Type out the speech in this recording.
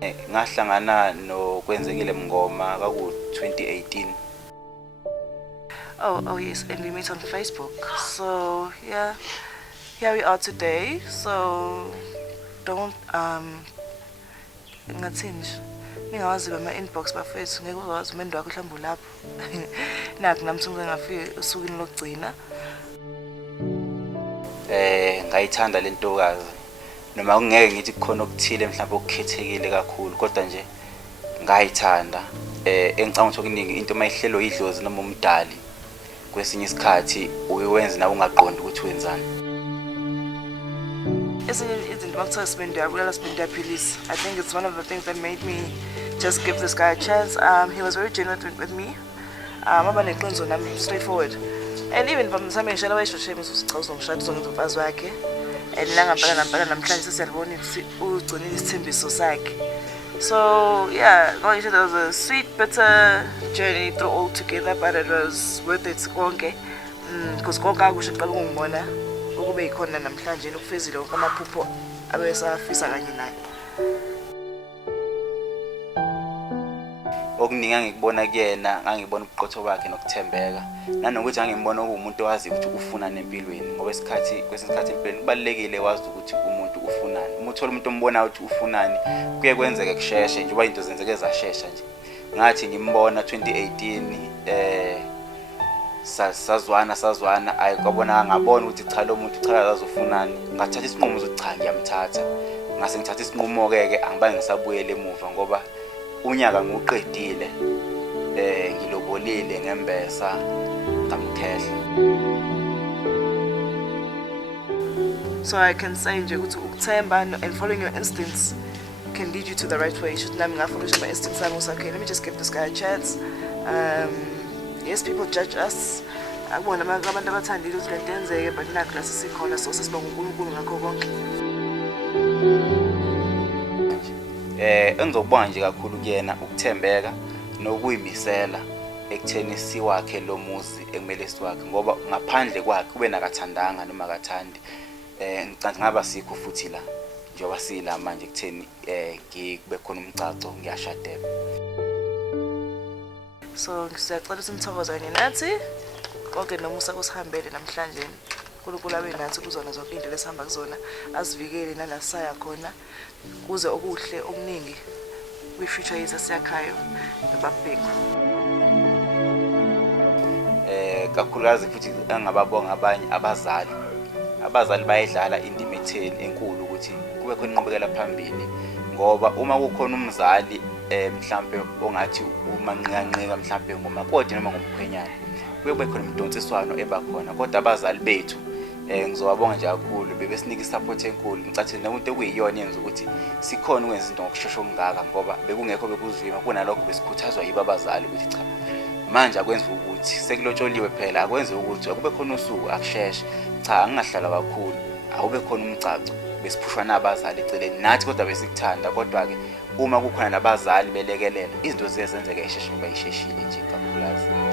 Ngahlangana nokwenzekile Mngoma kwaku 2018. Oh yes, and we met on Facebook. So yeah, here we are today. So don't ngathini nje ningawazi bama-inbox bafethu ngeke uzawazi umendo wakho mhlawumbe ulapho nakho nami ngingafika usukwini lokugcina. Ngayithanda le ntokazi noma kungeke ngithi kukhona okuthile mhlawumbe okukhethekile kakhulu kodwa nje ngayithanda. Engicabanga ukuthi okuningi into mayihlelo idlozi noma umdali kwesinye isikhathi uyenza nawe ungaqondi ukuthi wenzani. Ezinye izinto makuthiwa Sibindi uyabulala Sibindi uyaphilisa. I think it's one of the things that made me just give this guy a chance. He was very genuine with me. Aba neqiniso nami, straightforward. And even from the time ngishela wayeshoshe usichaza uzongishada uzongenza umfazi wakhe. And nampela namhlanje sesiyabona ukuthi ugcinile isithembiso sakhe. So yeah, like I said, it was a sweet, bitter journey through all together, but it was worth it konke. Because konke akusho qala ukungibona ukube ikhona namhlanje ukufezile wonke amaphupho abesafisa kanye naye. Okuningi ngikubona kuyena, ngangibona ubuqotho bakhe nokuthembeka. Nanokuthi ngangibona umuntu owazi ukuthi ufuna nempilweni ngoba kwesikhathi empilweni kubalekile wazi ukuthi umuntu ufunani. Uma uthola umuntu ombona ukuthi ufunani, kuye kwenzeke kusheshe nje, into zenzeke zashesha nje. Ngathi ngimbona 2018 sazwana ayikabona ngabona ukuthi cha lo muntu cha akazofunani. Ngathatha isinqumo ukuthi cha ngiyamthatha. Ngase ngithatha isinqumo ke angibange ngisabuyele emuva ngoba unyaka ngiuqedile ngilobolile ngembesa ngamthehla. So I can say nje ukuthi ukuthemba and following your instincts can lead you to the right way. Should nami ngafollow my instincts and was okay, let me just give this guy a chance. Yes, people judge us. Akubona abantu abathandile ukuthi lento yenzeke, but nakho la sisikhona so sisibonga uNkulunkulu ngakho konke. Engizokubonga nje kakhulu kuyena ukuthembeka nokuyimisela ekutheni siwakhe lo muzi ekumele siwakhe ngoba ngaphandle kwakhe kube nakathandanga noma akathandi ngicabanga ngaba sikho futhi la njengoba sila manje ekutheni ngikube khona umcaco ngiyashadela. So siyacela simthokoze kanye nathi konke nomusa kusihambele namhlanje. uNkulunkulu abe nathi kuzona zonke indlela esihamba kuzona, asivikele nala saya khona kuze okuhle okuningi kwi-future yethu asiyakhayo nobabhekho. Kakhulukazi futhi engababonga abanye abazali bayidlala indima enkulu ukuthi kube khona inqubekela phambili ngoba uma kukhona umzali mhlambe ongathi umanqinqanqika mhlambe ngomakoti noma ngomkhwenyana kube khona umdonsiswano ebakhona kodwa abazali bethu ngizowabonga nje kakhulu bebesinika isupport enkulu ngicathi nomuntu ekuyiyona yenza ukuthi sikhona ukwenza izinto ngokusheshsha okungaka ngoba bekungekho bekuzwima kunalokho besikhuthazwa yibo abazali ukuthi cha manje akwenza ukuthi sekulotsholiwe phela akwenze ukuthi akube khona usuku akusheshshe cha angahlala kakhulu awube khona umcaco besiphushwa nabazali eceleni nathi kodwa besikuthanda kodwa ke uma kukhona nabazali belekelela izinto ziyenzeka isheshshe ngoba isheshile nje kakhulukazi.